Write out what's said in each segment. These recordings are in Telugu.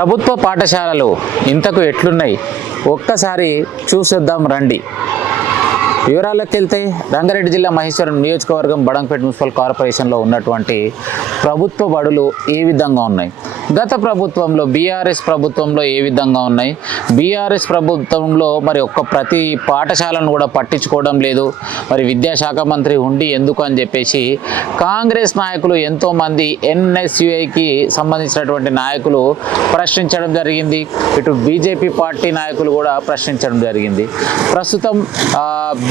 ప్రభుత్వ పాఠశాలలు ఇంతకు ఎట్లున్నాయి? ఒక్కసారి చూసేద్దాం రండి. వివరాల్లోకి వెళ్తే రంగారెడ్డి జిల్లా మహేశ్వరం నియోజకవర్గం బడంపేట మున్సిపల్ కార్పొరేషన్లో ఉన్నటువంటి ప్రభుత్వ బడులు ఏ విధంగా ఉన్నాయి? గత ప్రభుత్వంలో బీఆర్ఎస్ ప్రభుత్వంలో ఏ విధంగా ఉన్నాయి? బీఆర్ఎస్ ప్రభుత్వంలో మరి ఒక్క ప్రతి పాఠశాలను కూడా పట్టించుకోవడం లేదు. మరి విద్యాశాఖ మంత్రి ఉండి ఎందుకు అని చెప్పేసి కాంగ్రెస్ నాయకులు ఎంతోమంది ఎన్ఎస్యుఐకి సంబంధించినటువంటి నాయకులు ప్రశ్నించడం జరిగింది. ఇటు బీజేపీ పార్టీ నాయకులు కూడా ప్రశ్నించడం జరిగింది. ప్రస్తుతం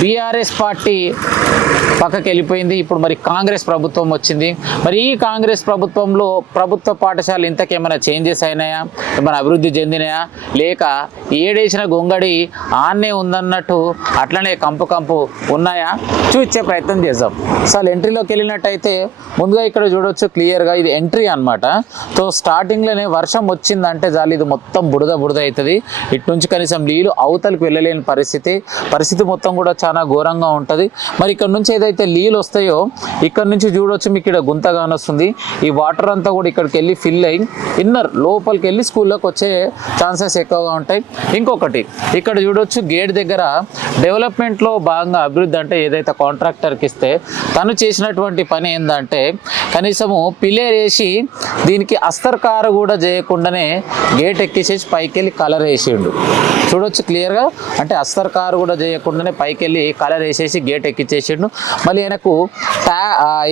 బీఆర్ఎస్ పార్టీ పక్కకి వెళ్ళిపోయింది ఇప్పుడు మరి కాంగ్రెస్ ప్రభుత్వం వచ్చింది. మరి ఈ కాంగ్రెస్ ప్రభుత్వంలో ప్రభుత్వ పాఠశాలలు ఇంతకేమైనా చేంజెస్ అయినాయా? ఏమైనా అభివృద్ధి చెందినాయా? లేక ఏడేసిన గొంగడి ఆన్నే ఉందన్నట్టు అట్లనే కంపు కంపు ఉన్నాయా? చూసే ప్రయత్నం చేద్దాం. అసలు ఎంట్రీలోకి వెళ్ళినట్టయితే ముందుగా ఇక్కడ చూడొచ్చు క్లియర్గా ఇది ఎంట్రీ అనమాట సో స్టార్టింగ్లోనే వర్షం వచ్చిందంటే చాలు ఇది మొత్తం బుడద బుడద అవుతుంది. ఇటు నుంచి కనీసం నీళ్ళు అవతలకు వెళ్ళలేని పరిస్థితి. పరిస్థితి మొత్తం కూడా చాలా ఘోరంగా ఉంటుంది. మరి ఇక్కడ నుంచి ఏదైతే నీళ్ళు వస్తాయో ఇక్కడ నుంచి చూడొచ్చు మీకు ఇక్కడ గుంతగా వస్తుంది. ఈ వాటర్ అంతా కూడా ఇక్కడికి వెళ్ళి ఫిల్ అయ్యి ఇన్నర్ లోపలికి వెళ్ళి స్కూల్లోకి వచ్చే ఛాన్సెస్ ఎక్కువగా ఉంటాయి. ఇంకొకటి ఇక్కడ చూడొచ్చు గేట్ దగ్గర డెవలప్మెంట్లో భాగంగా అభివృద్ధి అంటే ఏదైతే కాంట్రాక్టర్కి ఇస్తే తను చేసినటువంటి పని ఏంటంటే కనీసము పిల్లర్ వేసి దీనికి అస్తర్కారు కూడా చేయకుండానే గేట్ ఎక్కిసేసి పైకి వెళ్ళి కలర్ వేసిండు. చూడొచ్చు క్లియర్గా? అంటే అస్తర్కారు కూడా చేయకుండానే పైకి వెళ్ళి కలర్ వేసేసి గేట్ ఎక్కిచ్చేసిండు. మళ్ళీ ఆయనకు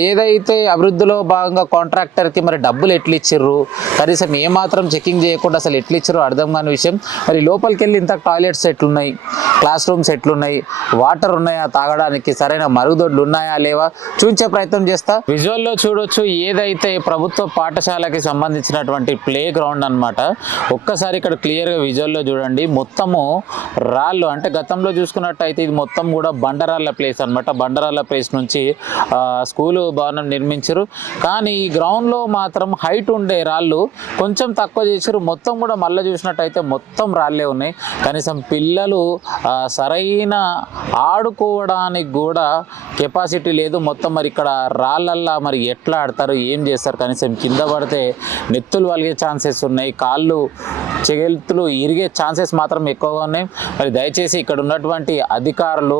ఏదైతే అభివృద్ధిలో భాగంగా కాంట్రాక్టర్కి మరి డబ్బులు ఎట్లు ఇచ్చిర్రు కనీసం ఏమాత్రం చెకింగ్ చేయకుండా అసలు ఎట్లు ఇచ్చారు అర్థం కాని విషయం. మరి లోపలికి వెళ్ళి ఇంత టాయిలెట్స్ ఎట్లున్నాయి? క్లాస్ రూమ్స్ ఎట్లున్నాయి? వాటర్ ఉన్నాయా తాగడానికి? సరైన మరుగుదొడ్లు ఉన్నాయా లేవా? చూపించే ప్రయత్నం చేస్తా. విజువల్లో చూడొచ్చు ఏదైతే ప్రభుత్వ పాఠశాలకి సంబంధించినటువంటి ప్లే గ్రౌండ్ అన్నమాట ఒక్కసారి ఇక్కడ క్లియర్గా విజువల్లో చూడండి. మొత్తము రాళ్ళు అంటే గతంలో చూసుకున్నట్టయితే ఇది మొత్తం కూడా బండరాళ్ళ ప్లేస్ అనమాట బండరాళ్ళ ప్లేస్ నుంచి స్కూలు భవనం నిర్మించారు. కానీ ఈ గ్రౌండ్లో మాత్రం హైట్ ఉండే రాళ్ళు కొంచెం తక్కువ చేసారు మొత్తం కూడా మళ్ళీ చూసినట్టయితే మొత్తం రాళ్ళే ఉన్నాయి. కనీసం పిల్లలు సరైన ఆడుకోవడానికి కూడా కెపాసిటీ లేదు. మొత్తం మరి ఇక్కడ రాళ్ళల్లా మరి ఎట్లా ఆడతారు ఏం చేస్తారు కనీసం కింద పడితే నెత్తులు వలిగే ఛాన్సెస్ ఉన్నాయి. కాళ్ళు చేతులు ఇరిగే ఛాన్సెస్ మాత్రం ఎక్కువగా ఉన్నాయి. మరి దయచేసి ఇక్కడ ఉన్నటువంటి అధికారులు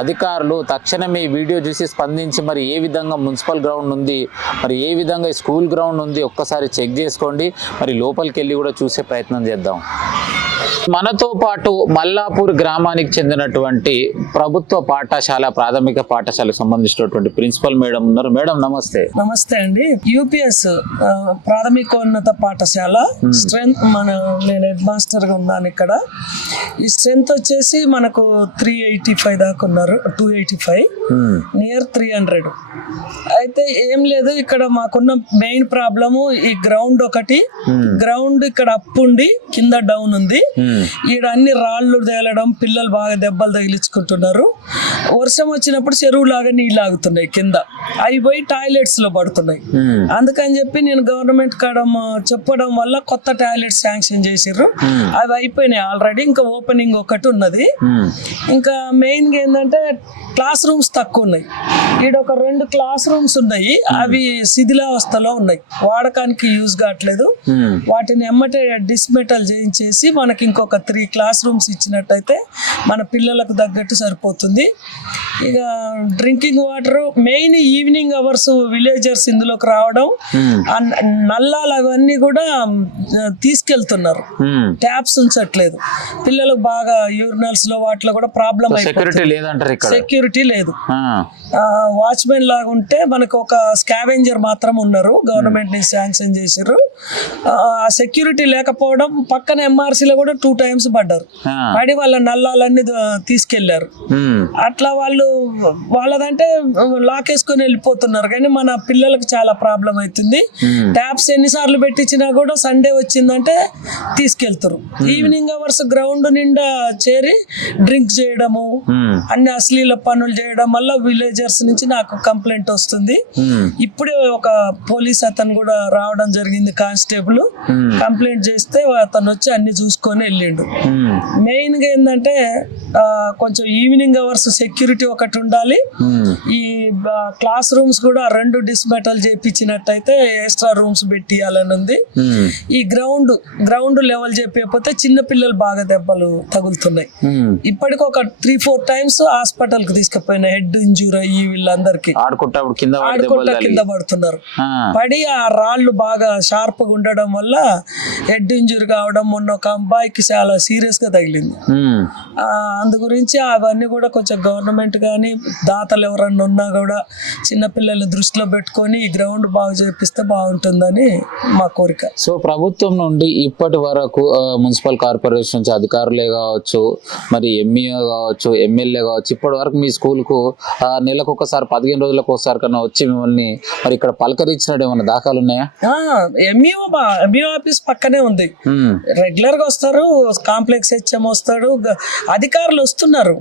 అధికారులు తక్షణమే ఈ వీడియో చూసి స్పందించి మరి ఏ విధంగా మున్సిపల్ గ్రౌండ్ ఉంది మరి ఏ విధంగా స్కూల్ గ్రౌండ్ ఉంది ఒక్కసారి చెక్ చేసుకోండి. మరి లోపలికి వెళ్ళి కూడా చూసే ప్రయత్నం చేద్దాం. మనతో పాటు మల్లాపూర్ గ్రామానికి చెందినటువంటి ప్రభుత్వ పాఠశాల ప్రాథమిక పాఠశాలకు సంబంధించినటువంటి ప్రిన్సిపల్ మేడం ఉన్నారు. మేడం నమస్తే. నమస్తే అండి. యూపీఎస్ ప్రాథమికోన్నత పాఠశాల. స్ట్రెంత్ మన నేను హెడ్ మాస్టర్గా ఉన్నాను ఇక్కడ. ఈ స్ట్రెంత్ వచ్చేసి మనకు త్రీ ఎయిటీ ఫైవ్ దాకా ఉన్నారు two eighty five Hmm. Near three hundred అయితే ఏం లేదు ఇక్కడ మాకున్న మెయిన్ ప్రాబ్లము ఈ గ్రౌండ్ ఒకటి. గ్రౌండ్ ఇక్కడ అప్ ఉండి కింద డౌన్ ఉంది. Hmm. ఈడ అన్ని రాళ్ళు తేలడం పిల్లలు బాగా దెబ్బలు తగిలించుకుంటున్నారు. వర్షం వచ్చినప్పుడు చెరువు లాగా నీళ్ళు ఆగుతున్నాయి కింద. అవి పోయి టాయిలెట్స్లో పడుతున్నాయి. Hmm. అందుకని చెప్పి నేను గవర్నమెంట్ కాడ చెప్పడం వల్ల కొత్త టాయిలెట్స్ శాంక్షన్ చేసిర్రు. అవి అయిపోయినాయి ఆల్రెడీ ఇంకా ఓపెనింగ్ ఒకటి ఉన్నది. Hmm. ఇంకా మెయిన్గా ఏంటంటే క్లాస్ రూమ్స్ తక్కువ ఉన్నాయి. ఈడ ఒక రెండు క్లాస్ రూమ్స్ ఉన్నాయి. అవి శిథిలావస్థలో ఉన్నాయి. వాడకానికి యూజ్ కావట్లేదు. వాటిని ఎమ్మటే డిస్మెటల్ చేయించేసి మనకి ఇంకొక త్రీ క్లాస్ రూమ్స్ ఇచ్చినట్టయితే మన పిల్లలకు తగ్గట్టు సరిపోతుంది. ఇక drinking water main evening hours villagers ఇందులోకి రావడం నల్లాలు అవన్నీ కూడా తీసుకెళ్తున్నారు. ట్యాప్స్ ఉంచట్లేదు. పిల్లలకు బాగా యూరినల్స్లో వాటిలో కూడా ప్రాబ్లం సెక్యూరిటీ లేదంటారు ఇక్కడ? సెక్యూరిటీ లేదు. వాచ్మెన్ లాగా ఉంటే మనకు ఒక స్కావెంజర్ మాత్రం ఉన్నారు. గవర్నమెంట్ని శాంక్షన్ చేశారు ఆ సెక్యూరిటీ లేకపోవడం పక్కన MRC లో కూడా టూ టైమ్స్ పడ్డారు. పడి వాళ్ళ నల్లాలన్నీ తీసుకెళ్ళారు. అట్లా వాళ్ళు వాళ్ళదంటే లాక్ వేసుకొని వెళ్ళిపోతున్నారు. కానీ మన పిల్లలకు చాలా ప్రాబ్లం అవుతుంది ట్యాప్స్ ఎన్నిసార్లు పెట్టించినా కూడా సండే వచ్చిందంటే తీసుకెళ్తారు. ఈవినింగ్ అవర్స్ గ్రౌండ్ నిండా చేరి డ్రింక్ చేయడము. అన్ని అశ్లీల పనులు చేయడం వల్ల విలేజర్స్ నుంచి నాకు కంప్లైంట్ వస్తుంది. ఉమ్, ఇప్పుడే ఒక పోలీస్ అతను కూడా రావడం జరిగింది కానిస్టేబుల్. కంప్లైంట్ చేస్తే అతను వచ్చి అన్ని చూసుకొని వెళ్ళిండు. ఉమ్, మెయిన్గా ఏంటంటే కొంచెం ఈవినింగ్ అవర్స్ సెక్యూరిటీ ఒకటి ఉండాలి. ఈ క్లాస్ రూమ్స్ కూడా రెండు డిస్మెటల్ చేపించినట్టయితే ఎక్స్ట్రా రూమ్స్ పెట్టియాలని ఉంది. ఉమ్, ఈ గ్రౌండ్ గ్రౌండ్ లెవెల్ చెప్పకపోతే చిన్న పిల్లలు బాగా దెబ్బలు తగులుతున్నాయి. ఉమ్. ఇప్పటికి ఒక త్రీ ఫోర్ టైమ్స్ హాస్పిటల్కి తీసుకుపోయిన హెడ్ ఇంజూర్ అయ్యి వీళ్ళందరికీ. ఆడుకుంటా. కింద పడుతున్నారు. పడి ఆ రాళ్ళు బాగా షార్ప్గా ఉండడం వల్ల హెడ్ ఇంజురీ కావడం మొన్న ఒక అబ్బాయికి చాలా సీరియస్గా తగిలింది. ఆ, అందు గురించి అవన్నీ కూడా కొంచెం గవర్నమెంట్ కానీ దాతలు ఎవరన్నా ఉన్నా కూడా చిన్నపిల్లల్ని దృష్టిలో పెట్టుకొని ఈ గ్రౌండ్ బాగు చేపిస్తే బాగుంటుందని మా కోరిక. సో ప్రభుత్వం నుండి ఇప్పటి వరకు మున్సిపల్ కార్పొరేషన్ నుంచి అధికారులే కావచ్చు మరి ఎంఈఓ కావచ్చు ఎమ్మెల్యే కావచ్చు ఇప్పటి వరకు మీ స్కూల్కు నెలకు ఒకసారి పదిహేను రోజులకు ఒకసారి కన్నా వచ్చి మిమ్మల్ని మరి ఇక్కడ పలకరించినట్టు ఏమైనా దాఖలు ఉన్నాయా? ఎంఈఓ ఎంఈఓ ఆఫీస్ పక్కనే ఉంది. రెగ్యులర్గా వస్తారు కాంప్లెక్స్ హెచ్ఎం వస్తాడు అధికారులు వస్తున్నారు.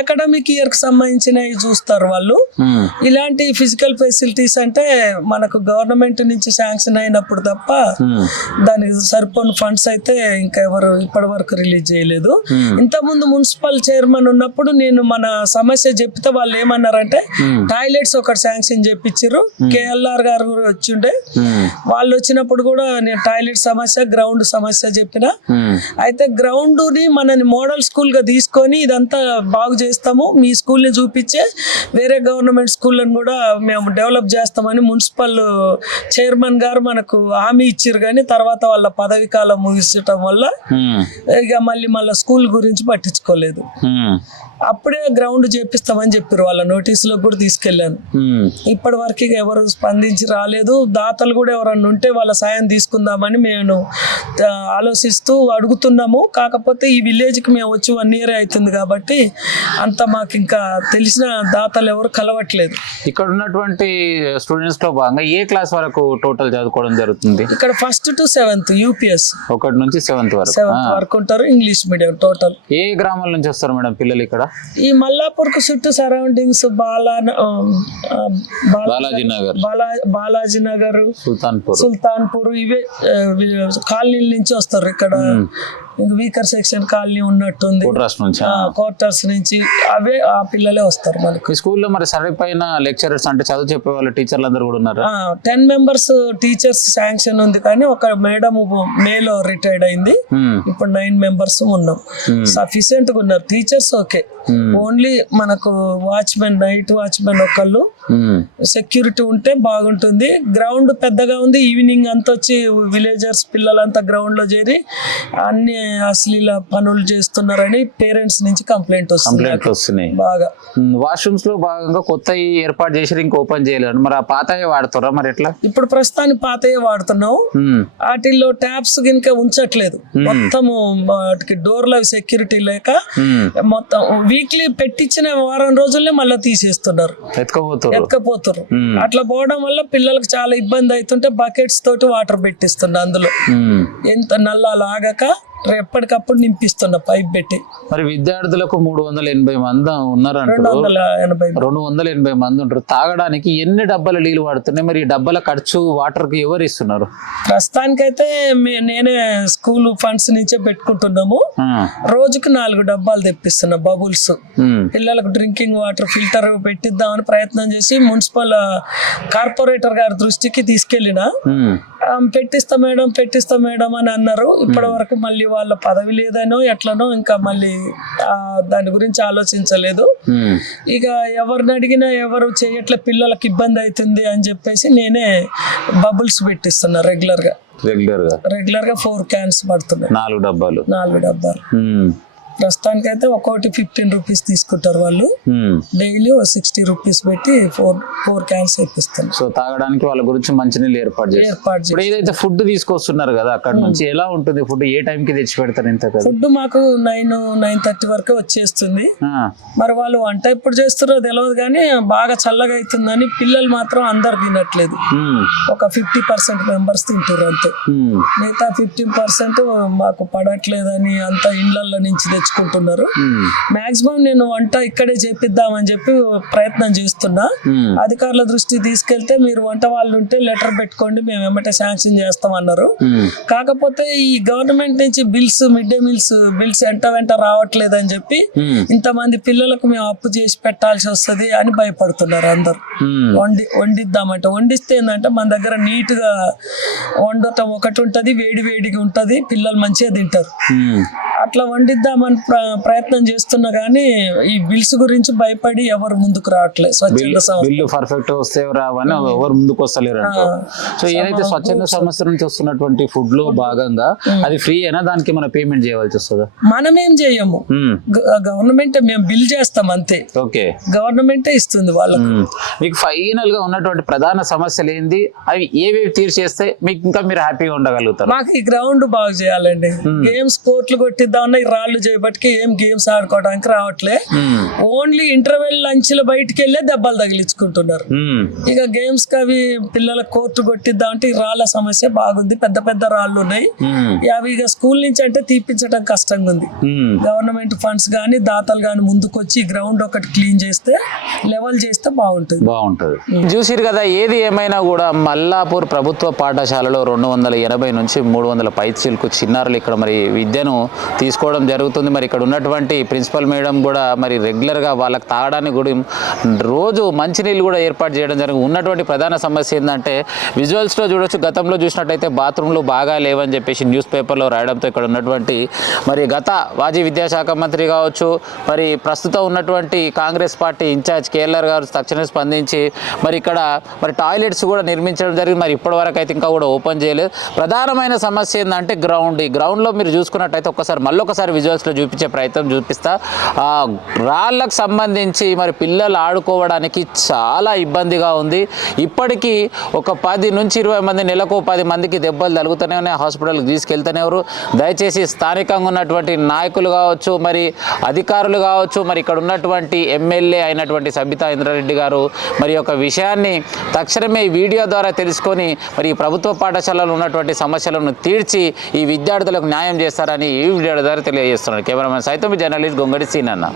అకాడమిక్ ఇయర్కి సంబంధించినవి చూస్తారు వాళ్ళు. ఇలాంటి ఫిజికల్ ఫెసిలిటీస్ అంటే మనకు గవర్నమెంట్ నుంచి శాంక్షన్ అయినప్పుడు తప్ప దానికి సరిపోని ఫండ్స్ అయితే ఇంకా ఎవరు ఇప్పటి వరకు రిలీజ్ చేయలేదు. ఉమ్, ఇంతకుముందు మున్సిపల్ చైర్మన్ ఉన్నప్పుడు నేను మన సమస్య చెప్తే వాళ్ళు ఏమన్నారంటే టాయిలెట్స్ ఒకటి శాంక్షన్ చేపించారు కేఎల్ఆర్ గారు కూడా వచ్చిండే. వాళ్ళు వచ్చినప్పుడు కూడా నేను టాయిలెట్ సమస్య గ్రౌండ్ సమస్య చెప్పిన. అయితే గ్రౌండ్ని మనని మోడల్ స్కూల్గా తీసుకొని ఇదంతా బాగు చేస్తాము. మీ స్కూల్ని చూపించే వేరే గవర్నమెంట్ స్కూళ్ళని కూడా మేము డెవలప్ చేస్తామని మున్సిపల్ చైర్మన్ గారు మనకు హామీ ఇచ్చారు కానీ తర్వాత వాళ్ళ పదవి కాలం ముగించటం వల్ల ఇక మళ్ళీ మళ్ళీ స్కూల్ గురించి పట్టించుకోలేదు. అప్పుడే గ్రౌండ్ చేపిస్తామని చెప్పారు వాళ్ళ నోటీసులో కూడా తీసుకెళ్ళాను. ఉమ్, ఇప్పటి వరకు ఎవరు స్పందించి రాలేదు. దాతలు కూడా ఎవరన్నా ఉంటే వాళ్ళ సాయం తీసుకుందామని మేము ఆలోచిస్తూ అడుగుతున్నాము. కాకపోతే ఈ విలేజ్కి మేము వచ్చి వన్ ఇయర్ అవుతుంది కాబట్టి అంత మాకు ఇంకా తెలిసిన దాతలు ఎవరు కలవట్లేదు. ఇక్కడ ఉన్నటువంటి స్టూడెంట్స్లో భాగంగా ఏ క్లాస్ వరకు టోటల్ చదువుకోవడం జరుగుతుంది? ఇక్కడ ఫస్ట్ టు సెవెంత్ యూపీఎస్ ఒకటి నుంచి సెవెంత్ వరకు. సెవెంత్ వరకు ఉంటారు ఇంగ్లీష్ మీడియం టోటల్. ఏ గ్రామాల నుంచి వస్తారు మేడం పిల్లలు ఇక్కడ? ఈ మల్లాపూర్కు చుట్టూ సరౌండింగ్స్ బాలా బాలాజీ నగర్. బాలా బాలాజీ నగర్ సుల్తాన్పూర్. సుల్తాన్పూర్ ఇవే కాలనీల నుంచి వస్తారు ఇక్కడ. వీకర్ సెక్షన్ కాలనీ ఉన్నట్టుంది. క్వార్టర్స్ నుంచి అవే ఆ పిల్లలే వస్తారు మనకు. స్కూల్లో మరి సరిపోయిన లెక్చరర్స్ అంటే చదువు చెప్పే వాళ్ళ టీచర్లు అందరూ కూడా ఉన్నారా? టెన్ మెంబర్స్ టీచర్స్ శాంక్షన్ ఉంది కానీ ఒక మేడం మేలో రిటైర్డ్ అయింది. ఉమ్, ఇప్పుడు నైన్ మెంబర్స్ ఉన్నాం. Hmm. సఫిషియెంట్గా ఉన్నారు. Teachers okay Hmm. ఓన్లీ మనకు వాచ్మెన్ నైట్ వాచ్మెన్ ఒకళ్ళు. సెక్యూరిటీ ఉంటే బాగుంటుంది. గ్రౌండ్ పెద్దగా ఉంది. ఈవినింగ్ అంతా వచ్చి విలేజర్స్ పిల్లలంతా గ్రౌండ్లో చేరి అన్ని అశ్లీల పనులు చేస్తున్నారని పేరెంట్స్ నుంచి కంప్లైంట్ వస్తుంది. కంప్లైంట్లు వస్తున్నాయి. బాగా. వాష్రూమ్స్లో భాగంగా కొత్త ఏర్పాటు చేసి ఇంకా ఓపెన్ చేయలేరు మరి ఆ పాతయే వాడుతారా మరి ఎట్లా? ఇప్పుడు ప్రస్తుతానికి పాతయే వాడుతున్నాం. ఉమ్, వాటిల్లో ట్యాప్స్ గినక ఉంచట్లేదు. మొత్తము వాటికి డోర్ల సెక్యూరిటీ లేక మొత్తం వీక్లీ పెట్టించిన వారం రోజుల్లో మళ్ళీ తీసేస్తున్నారు. ఎత్తుకోబోతారు ఎత్తుకపోతారు ఉమ్, అట్లా పోవడం వల్ల పిల్లలకు చాలా ఇబ్బంది అవుతుంటే బకెట్స్ తోటి వాటర్ పెట్టిస్తున్నా అందులో. ఎంత నల్లాలు ఆగక ఎప్పటికప్పుడు నింపిస్తున్నా పైప్ పెట్టి. మరి విద్యార్థులకు మూడు వందల ఎనభై మంది ఎనభై రెండు వందల ఎనభై మంది ఉంటారు. తాగడానికి ఎన్ని డబ్బాల నీళ్ళు వాడుతున్నాయి? మరి ఈ డబ్బాల ఖర్చు వాటర్కి ఎవరు ఇస్తున్నారు? ప్రస్తుతానికైతే నేనే స్కూల్ ఫండ్స్ నుంచే పెట్టుకుంటున్నాము. రోజుకు నాలుగు డబ్బాలు తెప్పిస్తున్నా బబుల్స్. పిల్లలకు డ్రింకింగ్ వాటర్ ఫిల్టర్ పెట్టిద్దామని ప్రయత్నం చేసి మున్సిపల్ కార్పొరేటర్ గారి దృష్టికి ఆ, పెట్టిస్తా మేడం పెట్టిస్తా మేడం అని అన్నారు. ఇప్పటి వరకు మళ్ళీ వాళ్ళ పదవి లేదనో ఎట్లనో ఇంకా మళ్ళీ ఆ, దాని గురించి ఆలోచించలేదు. ఇక ఎవరిని అడిగినా ఎవరు చేయట్లే పిల్లలకి ఇబ్బంది అవుతుంది అని చెప్పేసి నేనే బబుల్స్ పెట్టిస్తున్నా రెగ్యులర్గా రెగ్యులర్గా రెగ్యులర్గా ఫోర్ క్యాన్స్ పడుతున్నాయి. నాలుగు డబ్బాలు? నాలుగు డబ్బాలు. ఉమ్, ప్రస్తుతానికైతే ఒక్కొక్కటి ఫిఫ్టీన్ రూపీస్ తీసుకుంటారు వాళ్ళు. డైలీ సిక్స్టీ రూపీస్ పెట్టి ఫోర్ ఫోర్ క్యాన్స్ ఇప్పిస్తాను సో తాగడానికి వాళ్ళ గురించి ఏర్పాటు చేస్తారు. ఏర్పాటు ఇప్పుడు ఏదైతే ఫుడ్ తీసుకొస్తున్నారు కదా అక్కడ నుంచి ఎలా ఉంటుంది ఫుడ్? ఏ టైం కి తెచ్చి పెడతారు ఇంత ఫుడ్ మాకు నైన్ నైన్ థర్టీ వరకు వచ్చేస్తుంది. మరి వాళ్ళు వంట ఎప్పుడు చేస్తారో తెలియదు కానీ బాగా చల్లగా అవుతుందని పిల్లలు మాత్రం అందరు తినట్లేదు. ఒక ఫిఫ్టీ పర్సెంట్ మెంబర్స్ తింటారు అంతే. మిగతా ఫిఫ్టీన్ పర్సెంట్ మాకు పడట్లేదని అంత ఇండ్లల్లో నుంచి తెచ్చుకుంటున్నారు. మాక్సిమం నేను వంట ఇక్కడే చేపిద్దామని చెప్పి ప్రయత్నం చేస్తున్నా. అధికారుల దృష్టి తీసుకెళ్తే మీరు వంట వాళ్ళు ఉంటే లెటర్ పెట్టుకోండి మేము వెంబటే శాంక్షన్ చేస్తామన్నారు. ఉమ్, కాకపోతే ఈ గవర్నమెంట్ నుంచి bills mid day meals bills వెంట వెంట రావట్లేదు అని చెప్పి ఇంతమంది పిల్లలకు మేము అప్పు చేసి పెట్టాల్సి వస్తుంది అని భయపడుతున్నారు అందరు. వండి వండిద్దామంటే వండిస్తే ఏంటంటే మన దగ్గర నీట్గా వండటం ఒకటి ఉంటది వేడి వేడిగా ఉంటది పిల్లలు మంచిగా తింటారు. అట్లా వండిద్దామని ప్రయత్నం చేస్తున్నా కానీ ఈ బిల్స్ గురించి భయపడి ఎవరు ముందుకు రావట్లేదు స్వచ్ఛంద బిల్లు పర్ఫెక్ట్ వస్తే రావని ఎవరు ముందుకు వస్తలేరు సో ఏదైతే స్వచ్ఛంద సంస్థ నుంచి వస్తున్నటువంటి ఫుడ్లో భాగంగా అది ఫ్రీ అయినా దానికి మన పేమెంట్ చేయవలసి వస్తుందా? మనమేం చేయము. ఉమ్, గవర్నమెంట్ మేము బిల్ చేస్తాం అంతే. ఓకే. గవర్నమెంటే ఇస్తుంది వాళ్ళకు. మీకు ఫైనల్గా ఉన్నటువంటి ప్రధాన సమస్యలు ఏంది? అవి ఏవేవి తీర్చేస్తే మీకు ఇంకా మీరు హ్యాపీగా ఉండగలుగుతారు? మాకు ఈ గ్రౌండ్ బాగు చేయాలండి. గేమ్స్ కోర్టులు కొట్టిద్దామన్నా ఈ రాళ్ళు చేయబట్టి ఏం గేమ్స్ ఆడుకోవడానికి రావట్లే. ఓన్లీ ఇంటర్వెల్ లంచ్లు బయటికి వెళ్ళే దెబ్బలు తగిలించుకుంటున్నారు. ఉమ్, ఇక గేమ్స్కి అవి పిల్లల కోర్టు కొట్టిద్దామంటే ఈ రాళ్ళ సమస్య బాగుంది. పెద్ద పెద్ద రాళ్ళు ఉన్నాయి. ఉమ్, అవి ఇక స్కూల్ నుంచి అంటే తీపించడం కష్టంగా ఉంది. గవర్నమెంట్ ఫండ్స్ కానీ దాతలు కానీ ముందుకు వచ్చి గ్రౌండ్ ఒకటి క్లీన్ చేస్తే లెవెల్ చేస్తే బాగుంటుంది. బాగుంటుంది. చూసిరు కదా ఏది ఏమైనా కూడా మల్లాపూర్ ప్రభుత్వ పాఠశాలలో రెండు వందల ఎనభై నుంచి మూడు వందల పైచీలకు చిన్నారులు ఇక్కడ మరి విద్యను తీసుకోవడం జరుగుతుంది. మరి ఇక్కడ ఉన్నటువంటి ప్రిన్సిపల్ మేడం కూడా మరి రెగ్యులర్గా వాళ్ళకి తాగడానికి కూడా రోజు మంచినీళ్ళు కూడా ఏర్పాటు చేయడం జరిగింది. ఉన్నటువంటి ప్రధాన సమస్య ఏంటంటే విజువల్స్లో చూడొచ్చు గతంలో చూసినట్టయితే బాత్రూంలు బాగా లేవని చెప్పేసి న్యూస్ పేపర్లో రాయడంతో ఇక్కడ ఉన్నటువంటి మరి గత మాజీ విద్యాశాఖ మంత్రి కావచ్చు మరి ప్రస్తుతం ఉన్నటువంటి కాంగ్రెస్ పార్టీ ఇన్ఛార్జ్ కేఎల్ఆర్ గారు తక్షణమే స్పందించి మరి ఇక్కడ మరి టాయిలెట్స్ కూడా నిర్మించడం జరిగింది. మరి ఇప్పటి వరకు అయితే ఇంకా కూడా ఓపెన్ చేయలేదు. ప్రధానమైన సమస్య ఏంటంటే గ్రౌండ్. ఈ గ్రౌండ్లో మీరు చూసుకున్నట్టయితే ఒక్కసారి మళ్ళీ ఒకసారి విజువల్స్లో చూపించే ప్రయత్నం చూపిస్తా. రాళ్ళకు సంబంధించి మరి పిల్లలు ఆడుకోవడానికి చాలా ఇబ్బందిగా ఉంది. ఇప్పటికీ ఒక పది నుంచి ఇరవై మంది నెలకు పది మందికి దెబ్బలు తగులుతూనే ఉన్నాయి. హాస్పిటల్కి తీసుకెళ్తూనే ఎవరు దయచేసి స్థానికంగా ఉన్నటువంటి నాయకులు కావచ్చు మరి అధికారులు కావచ్చు మరి ఇక్కడ ఉన్నటువంటి ఎమ్మెల్యే అయినటువంటి సబితా ఇంద్రారెడ్డి గారు మరి ఒక విషయాన్ని తక్షణమే వీడియో ద్వారా తెలుసుకొని మరి ఈ ప్రభుత్వ పాఠశాలలో ఉన్నటువంటి సమస్యలను తీర్చి ఈ విద్యార్థులకు న్యాయం చేస్తారని ఈ వీడియో ద్వారా తెలియజేస్తున్నారు కెమెరామెన్ సైతం జర్నలిస్ట్ గొంగడి సీన్ అన్న